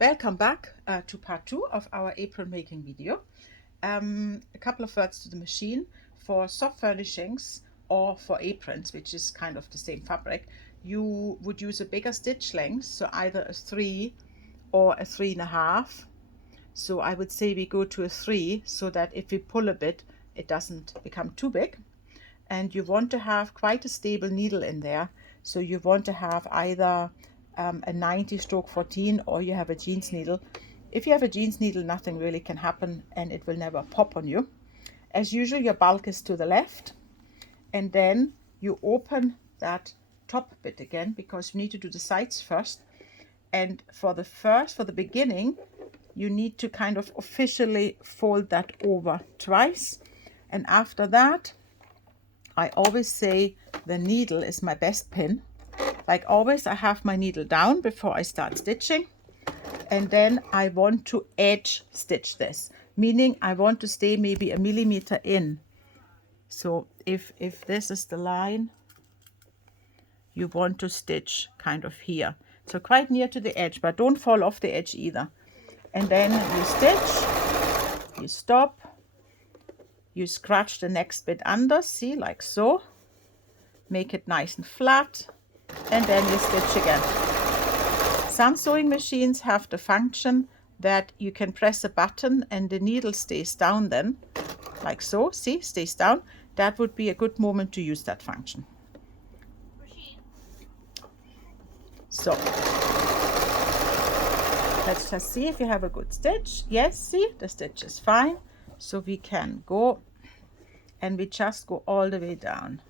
Welcome back to part 2 of our apron making video. A couple of words to the machine. For soft furnishings or for aprons, which is kind of the same fabric, you would use a bigger stitch length, so either a 3 or a 3.5. So I would say we go to a 3 so that if we pull a bit, it doesn't become too big. And you want to have quite a stable needle in there, so you want to have either a 90/14 or you have a jeans needle. If you have a jeans needle, nothing really can happen and it will never pop on you. As usual, your bulk is to the left, and then you open that top bit again because you need to do the sides first. And for the beginning, you need to kind of officially fold that over twice, and after that I always say the needle is my best pin. Like always, I have my needle down before I start stitching, and then I want to edge stitch this, meaning I want to stay maybe a millimeter in. So if this is the line, you want to stitch kind of here, so quite near to the edge, but don't fall off the edge either. And then you stitch, you stop, you scratch the next bit under, see, like so, make it nice and flat, and then you stitch again. Some sewing machines have the function that you can press a button and the needle stays down then, like so, see, stays down. That would be a good moment to use that function. So let's just see if you have a good stitch. Yes, see, the stitch is fine. So we can go, and we just go all the way down.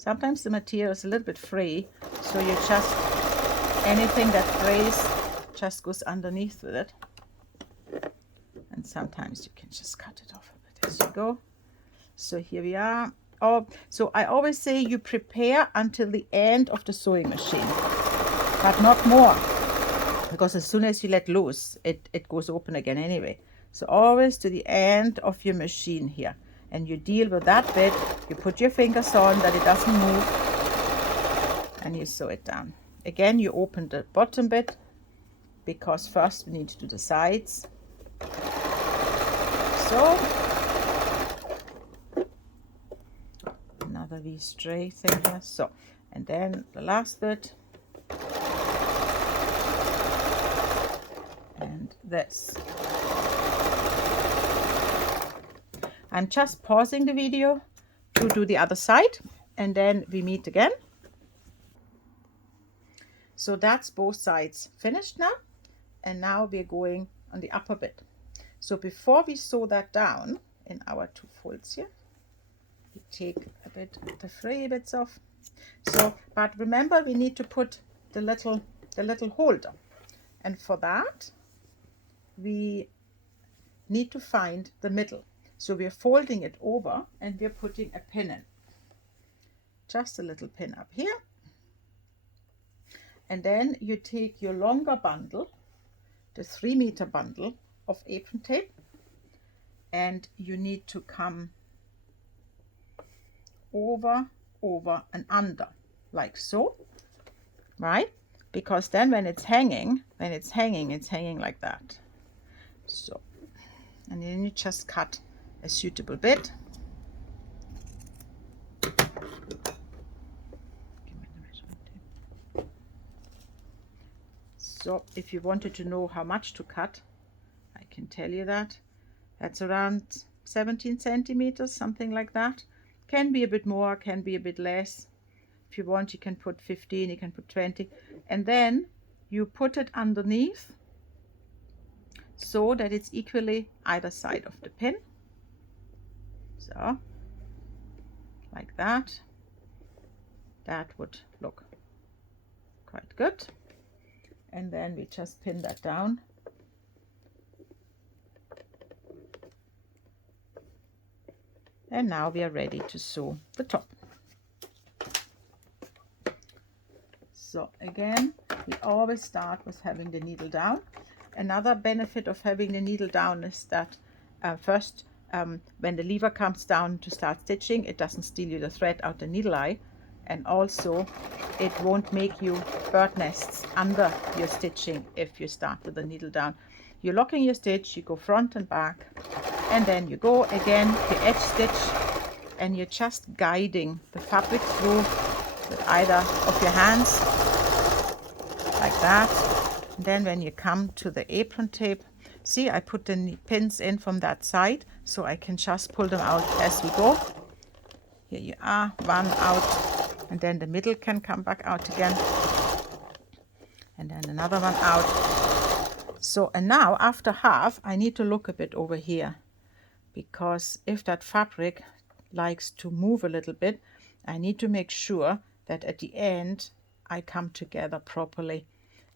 Sometimes the material is a little bit free, so you just, anything that frays just goes underneath with it. And sometimes you can just cut it off a bit as you go. So here we are. Oh, so I always say you prepare until the end of the sewing machine, but not more, because as soon as you let loose, it goes open again anyway. So always to the end of your machine here, and you deal with that bit. You put your fingers on that it doesn't move, and you sew it down. Again, you open the bottom bit, because first we need to do the sides. So another V stray thing here, so, and then the last bit, and this. I'm just pausing the video to do the other side, and then we meet again. So that's both sides finished now, and now we're going on the upper bit. So before we sew that down in our 2 folds here, we take a bit of the fray bits off. So, but remember, we need to put the little holder, and for that we need to find the middle. So we're folding it over and we're putting a pin in, just a little pin up here, and then you take your longer bundle, the 3-meter bundle of apron tape, and you need to come over and under, like so, right? Because then when it's hanging, it's hanging like that. So, and then you just cut a suitable bit. So if you wanted to know how much to cut, I can tell you that. That's around 17 centimeters, something like that. Can be a bit more, can be a bit less. If you want, you can put 15, you can put 20. And then you put it underneath so that it's equally either side of the pin. So, like that. That would look quite good. And then we just pin that down. And now we are ready to sew the top. So again, we always start with having the needle down. Another benefit of having the needle down is that first when the lever comes down to start stitching, it doesn't steal you the thread out the needle eye, and also it won't make you bird nests under your stitching if you start with the needle down. You're locking your stitch, you go front and back, and then you go again the edge stitch, and you're just guiding the fabric through with either of your hands like that. And then when you come to the apron tape, see, I put the pins in from that side so I can just pull them out as we go. Here you are, one out, and then the middle can come back out again, and then another one out. So, and now after half I need to look a bit over here, because if that fabric likes to move a little bit, I need to make sure that at the end I come together properly,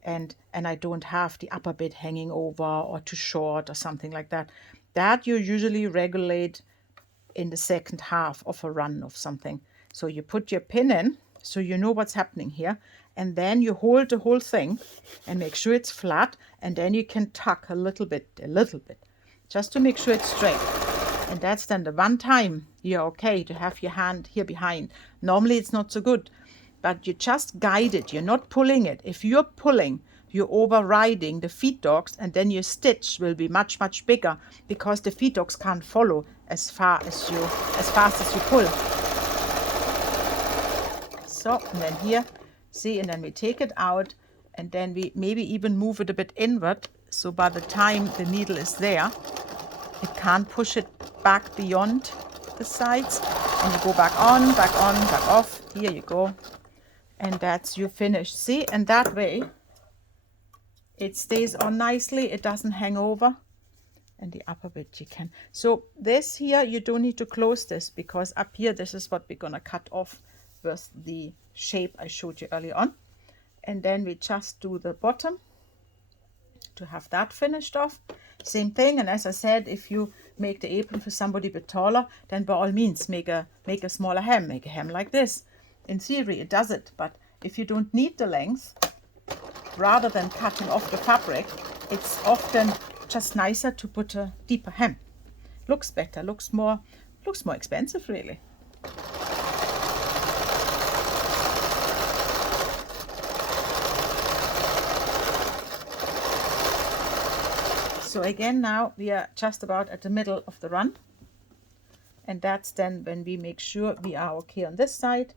and I don't have the upper bit hanging over or too short or something like that. That you usually regulate in the second half of a run of something. So you put your pin in so you know what's happening here, and then you hold the whole thing and make sure it's flat, and then you can tuck a little bit, just to make sure it's straight. And that's then the one time you're okay to have your hand here behind. Normally it's not so good, but you just guide it. You're not pulling it. If you're pulling, you're overriding the feed dogs, and then your stitch will be much, much bigger, because the feed dogs can't follow as fast as you pull. So, and then here, see, and then we take it out, and then we maybe even move it a bit inward, so by the time the needle is there, it can't push it back beyond the sides, and you go back on, back off. Here you go, and that's your finish. See, and that way it stays on nicely, it doesn't hang over, and the upper bit you can. So this here, you don't need to close this, because up here this is what we're gonna cut off with the shape I showed you earlier on. And then we just do the bottom to have that finished off. Same thing, and as I said, if you make the apron for somebody a bit taller, then by all means make a smaller hem, make a hem like this. In theory it does it, but if you don't need the length, rather than cutting off the fabric, it's often just nicer to put a deeper hem. Looks better, looks more expensive really. So again, now we are just about at the middle of the run, and that's then when we make sure we are okay on this side.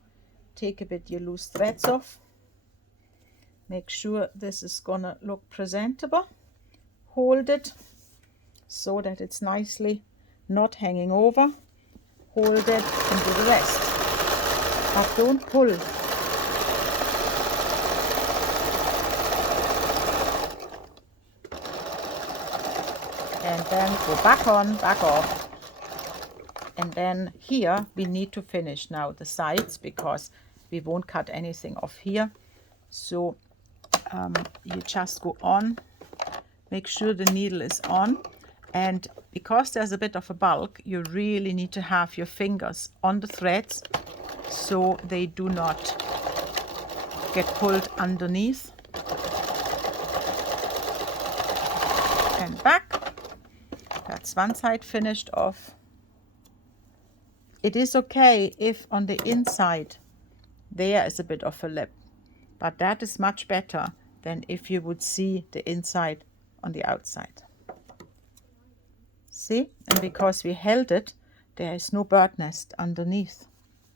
Take a bit your loose threads off, make sure this is gonna look presentable, hold it so that it's nicely not hanging over, hold it and do the rest, but don't pull. And then go back on, back off. And then here we need to finish now the sides, because we won't cut anything off here. So you just go on, make sure the needle is on, and because there's a bit of a bulk, you really need to have your fingers on the threads so they do not get pulled underneath. And back. That's one side finished off. It is okay if on the inside there is a bit of a lip, but that is much better than if you would see the inside on the outside. See, and because we held it, there is no bird nest underneath,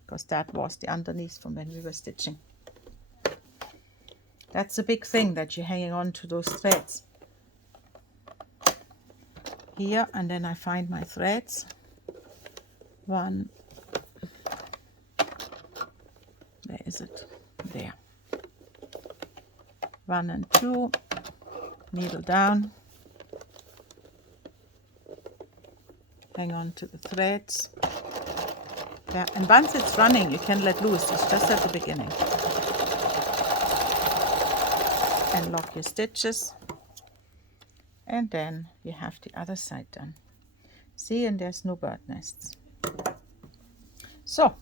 because that was the underneath from when we were stitching. That's a big thing, that you're hanging on to those threads. Here, and then I find my threads. One, where is it? There. 1 and 2, needle down, hang on to the threads. Yeah, and once it's running, you can let loose. It's just at the beginning. And lock your stitches. And then you have the other side done. See, and there's no bird nests. So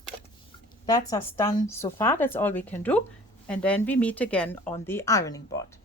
that's us done so far. That's all we can do. And then we meet again on the ironing board.